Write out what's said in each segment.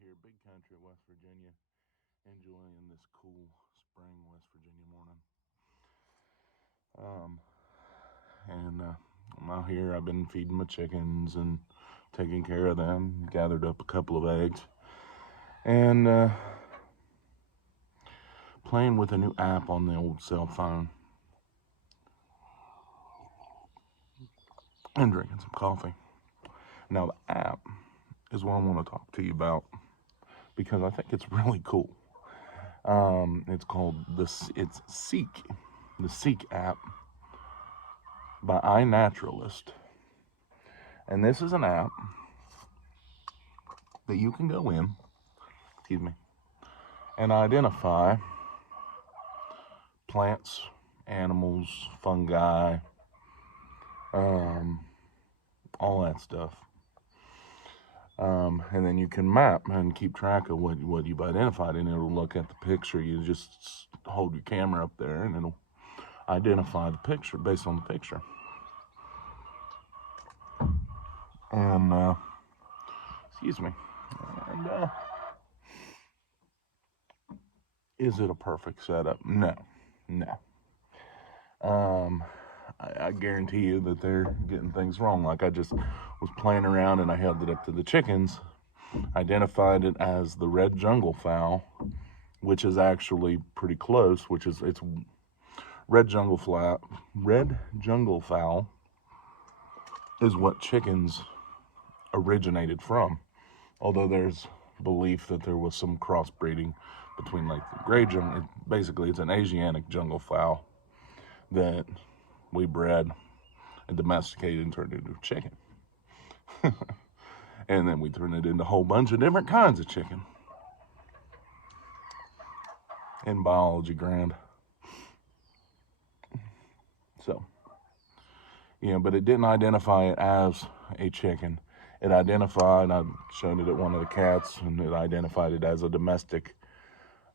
here, big country, West Virginia, enjoying this cool spring West Virginia morning. Um, and I'm out here. I've been feeding my chickens and taking care of them. Gathered up a couple of eggs, and playing with a new app on the old cell phone, and drinking some coffee. Now the app is what I want to talk to you about because I think it's really cool. It's called it's Seek, the Seek app by iNaturalist. And this is an app that you can go in, excuse me, and identify plants, animals, fungi, um, all that stuff. And then you can map and keep track of what you've identified, and it'll look at the picture. You just hold your camera up there, and it'll identify the picture based on the picture. And excuse me. And is it a perfect setup? No, no. Um, I guarantee you that they're getting things wrong. Like I just was playing around and I held it up to the chickens, identified it as the red jungle fowl, which is actually pretty close. It's red jungle fowl. Red jungle fowl is what chickens originated from. Although there's belief that there was some crossbreeding between like the gray jungle. Basically, it's an Asiatic jungle fowl that we bred and domesticated and turned into a chicken. And then we turned it into a whole bunch of different kinds of chicken in biology grand. So, but it didn't identify it as a chicken. It identified, I've shown it at one of the cats, and it identified it as a domestic,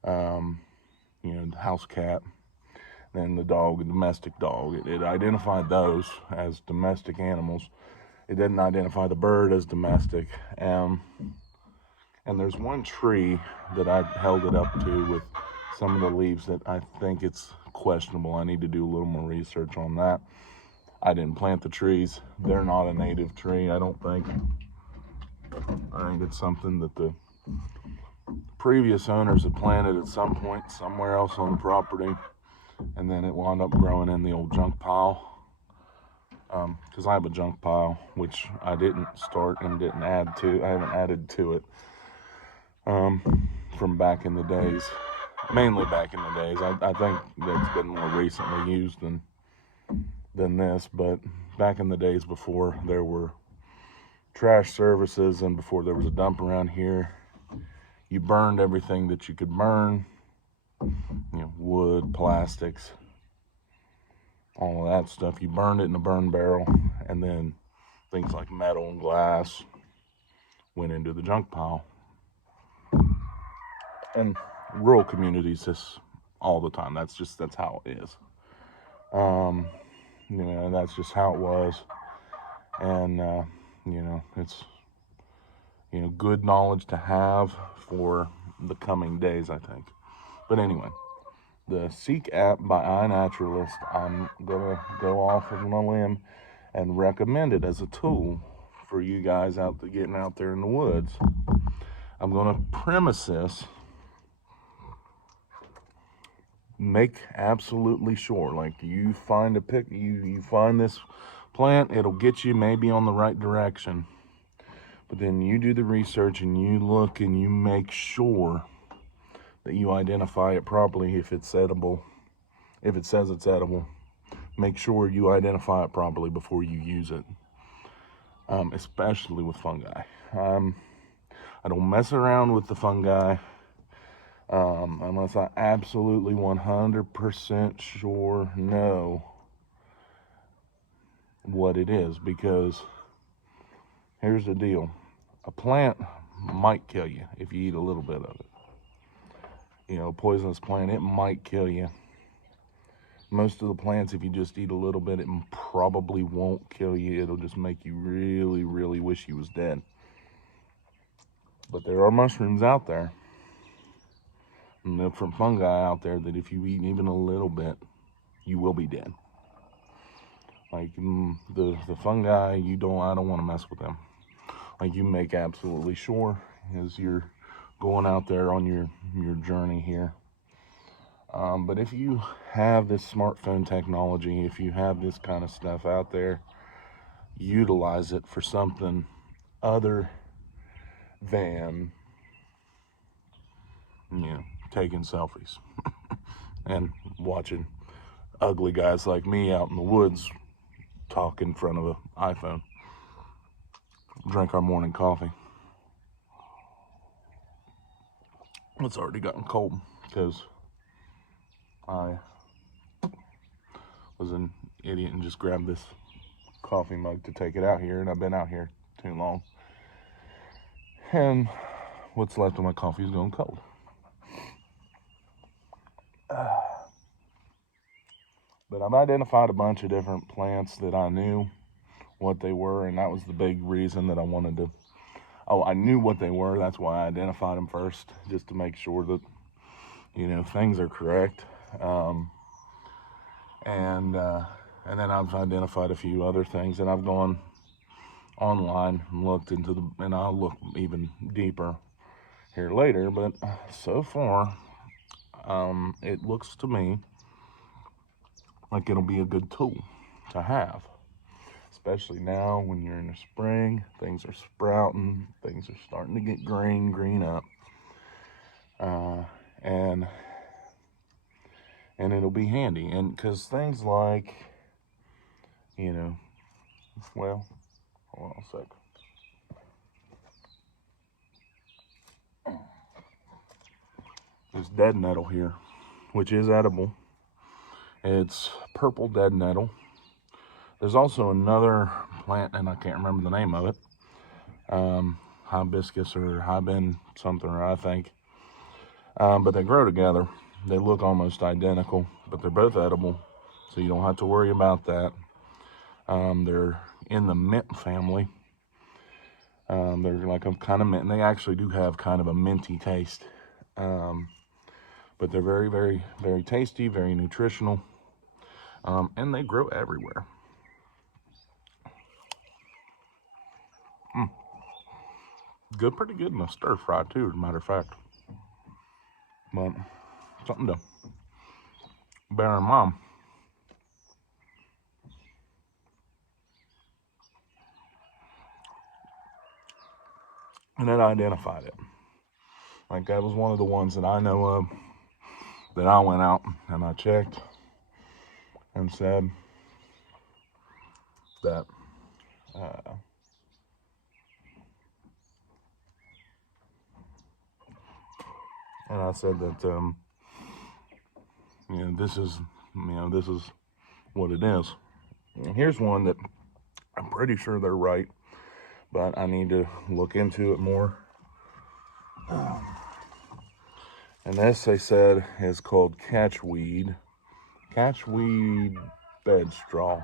house cat. Then the dog, a domestic dog. It identified those as domestic animals. It didn't identify the bird as domestic. And there's one tree that I held it up to with some of the leaves that I think it's questionable. I need to do a little more research on that. I didn't plant the trees. They're not a native tree, I don't think. I think it's something that the previous owners had planted at some point somewhere else on the property, and then it wound up growing in the old junk pile. Because I have a junk pile, which I didn't start and didn't add to. I haven't added to it from back in the days. Mainly back in the days. I think that's been more recently used than this, but back in the days before there were trash services and before there was a dump around here, you burned everything that you could burn, wood, plastics, all of that stuff. You burned it in a burn barrel, and then things like metal and glass went into the junk pile. And rural communities, this all the time. That's how it is. That's just how it was. And it's good knowledge to have for the coming days, I think. But anyway, the Seek app by iNaturalist, I'm gonna go off on a limb and recommend it as a tool for you guys getting out there in the woods. I'm gonna premise this. Make absolutely sure, like you find you find this plant, it'll get you maybe on the right direction. But then you do the research and you look and you make sure that you identify it properly if it's edible. If it says it's edible, make sure you identify it properly before you use it, especially with fungi. I don't mess around with the fungi unless I absolutely 100% sure know what it is, because here's the deal. A plant might kill you if you eat a little bit of it. A poisonous plant, it might kill you. Most of the plants, if you just eat a little bit, it probably won't kill you. It'll just make you really, really wish you was dead. But there are mushrooms out there, and different fungi out there that if you eat even a little bit, you will be dead. Like the fungi, I don't want to mess with them. Like, you make absolutely sure as you're going out there on your journey here. But if you have this smartphone technology, if you have this kind of stuff out there, utilize it for something other than, taking selfies and watching ugly guys like me out in the woods talk in front of an iPhone. Drink our morning coffee. It's already gotten cold because I was an idiot and just grabbed this coffee mug to take it out here, and I've been out here too long. And what's left of my coffee is going cold. But I've identified a bunch of different plants that I knew what they were, and that was the big reason that I wanted to. I knew what they were. That's why I identified them first, just to make sure that, things are correct. And then I've identified a few other things, and I've gone online and looked into and I'll look even deeper here later. But so far, it looks to me like it'll be a good tool to have, especially now when you're in the spring. Things are sprouting, things are starting to get green up, and it'll be handy. And because things like, well, hold on a sec. This dead nettle here, which is edible. It's purple dead nettle. There's also another plant, and I can't remember the name of it. Hibiscus or hibin something, I think. But they grow together. They look almost identical, but they're both edible, so you don't have to worry about that. They're in the mint family. They're like a kind of mint, and they actually do have kind of a minty taste. But they're very, very, very tasty, very nutritional, and they grow everywhere. Good, pretty good in a stir fry too, as a matter of fact. But something to bear in mind. And then I identified it. Like, that was one of the ones that I know of that I went out and I checked and said that and I said that this is what it is. And here's one that I'm pretty sure they're right, but I need to look into it more. And this, they said, is called catchweed bed straw.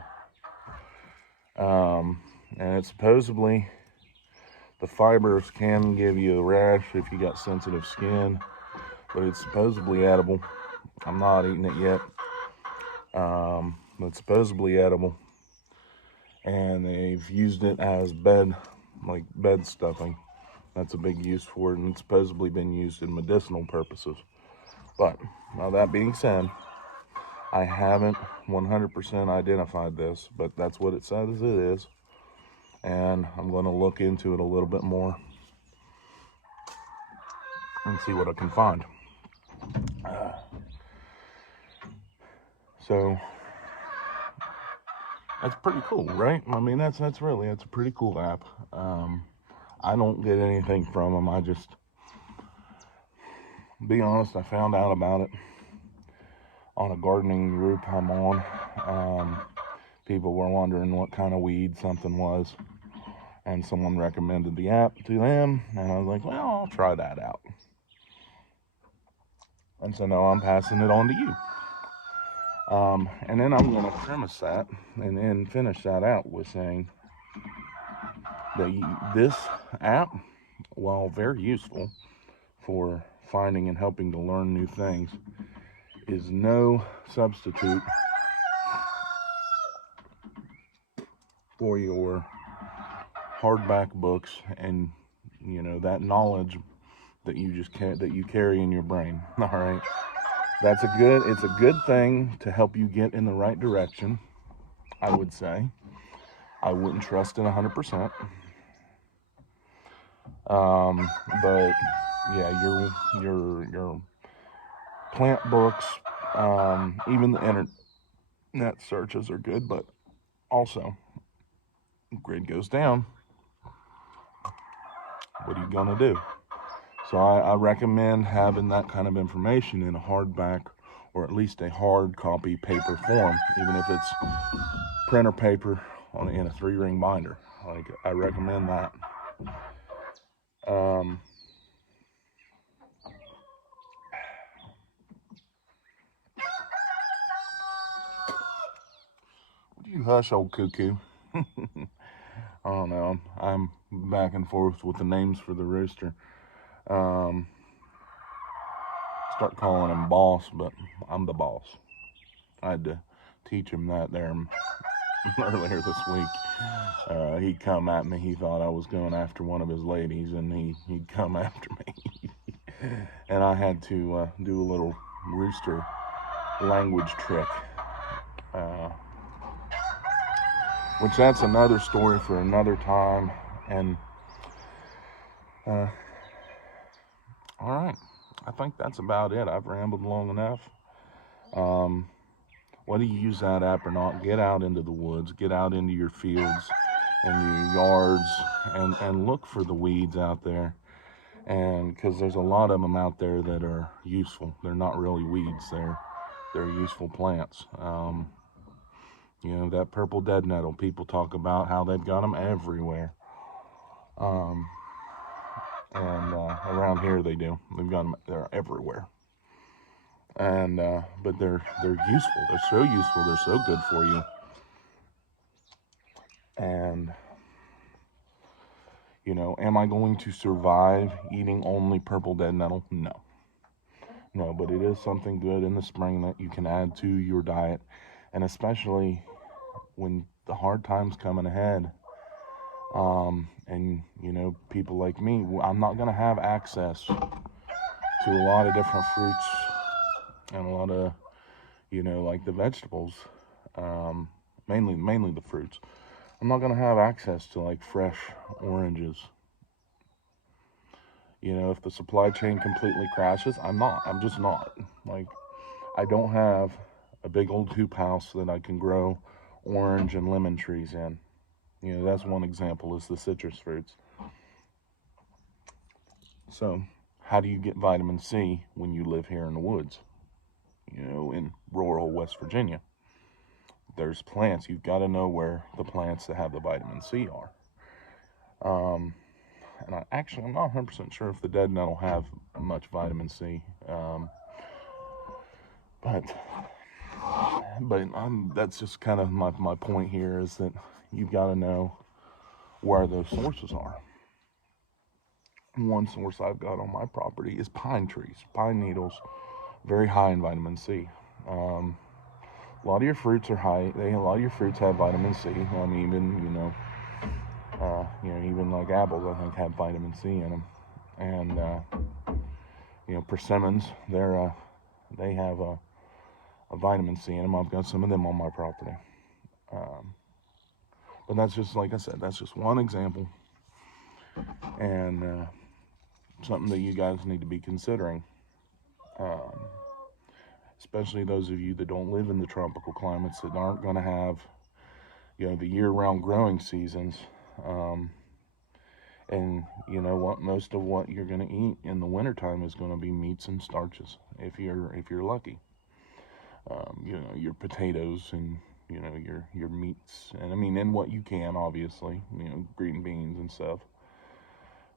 And it's supposedly, the fibers can give you a rash if you got sensitive skin, but it's supposedly edible. I'm not eating it yet. It's supposedly edible, and they've used it as bed stuffing. That's a big use for it, and it's supposedly been used in medicinal purposes. But now, that being said, I haven't 100% identified this, but that's what it says it is, and I'm going to look into it a little bit more and see what I can find. So that's pretty cool, right? I mean, that's a pretty cool app. I don't get anything from them. I just, be honest, I found out about it on a gardening group I'm on. People were wondering what kind of weed something was, and someone recommended the app to them, and I was like, well, I'll try that out. And so now I'm passing it on to you. And then I'm going to premise that and then finish that out with saying that this app while very useful for finding and helping to learn new things, is no substitute for your hardback books and, you know, that knowledge that you carry in your brain. All right, it's a good thing to help you get in the right direction. I would say I wouldn't trust it 100%. But yeah, your plant books, even the internet searches are good, but also grid goes down. What are you gonna do? So I recommend having that kind of information in a hardback or at least a hard copy paper form, even if it's printer paper in a 3-ring binder. Like, I recommend that. You hush, old cuckoo. I don't know. I'm back and forth with the names for the rooster. Start calling him boss, but I'm the boss. I had to teach him that there earlier this week. He'd come at me. He thought I was going after one of his ladies, and he'd come after me. And I had to do a little rooster language trick. Which that's another story for another time. And all right, I think that's about it. I've rambled long enough. Whether you use that app or not, get out into the woods, get out into your fields and your yards, and look for the weeds out there. And because there's a lot of them out there that are useful. They're not really weeds. They're useful plants. You know, that purple dead nettle, people talk about how they've got them everywhere. And around here they do. They're everywhere. And but they're useful. They're so useful. They're so good for you. And you know, am I going to survive eating only purple dead nettle? No, but it is something good in the spring that you can add to your diet, and especially when the hard times coming ahead. And you know, people like me, I'm not going to have access to a lot of different fruits and a lot of, you know, like the vegetables, mainly the fruits. I'm not going to have access to like fresh oranges. You know, if the supply chain completely crashes, I'm just not. Like, I don't have a big old hoop house that I can grow orange and lemon trees in. You know, that's one example, is the citrus fruits. So, how do you get vitamin C when you live here in the woods? You know, in rural West Virginia. There's plants. You've got to know where the plants that have the vitamin C are. And I'm not 100% sure if the dead nettle have much vitamin C. But that's just kind of my point here, is that you've got to know where those sources are. One source I've got on my property is pine trees, pine needles, very high in vitamin C. A lot of your fruits are high. A lot of your fruits have vitamin C. I mean, even like apples, I think, have vitamin C in them. And you know, persimmons, they have a vitamin C in them. I've got some of them on my property. But that's just, like I said, that's just one example, and something that you guys need to be considering. Especially those of you that don't live in the tropical climates, that aren't going to have, you know, the year-round growing seasons. And you know what? Most of what you're going to eat in the wintertime is going to be meats and starches, if you're lucky. You know, your potatoes and, you know, your meats, and I mean, and what you can, obviously, you know, green beans and stuff.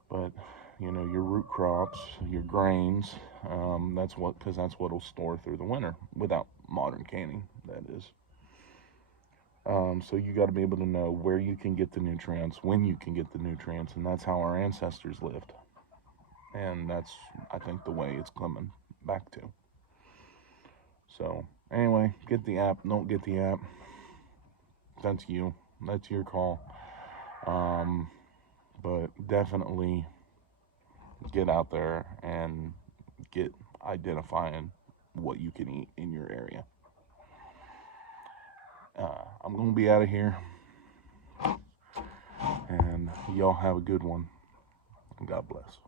But you know, your root crops, your grains, because that's what'll store through the winter, without modern canning, that is. So you got to be able to know where you can get the nutrients, when you can get the nutrients, and that's how our ancestors lived. And that's, I think, the way it's coming back to. So anyway, get the app, don't get the app. That's you. That's your call. But definitely get out there and get identifying what you can eat in your area. I'm going to be out of here. And y'all have a good one. God bless.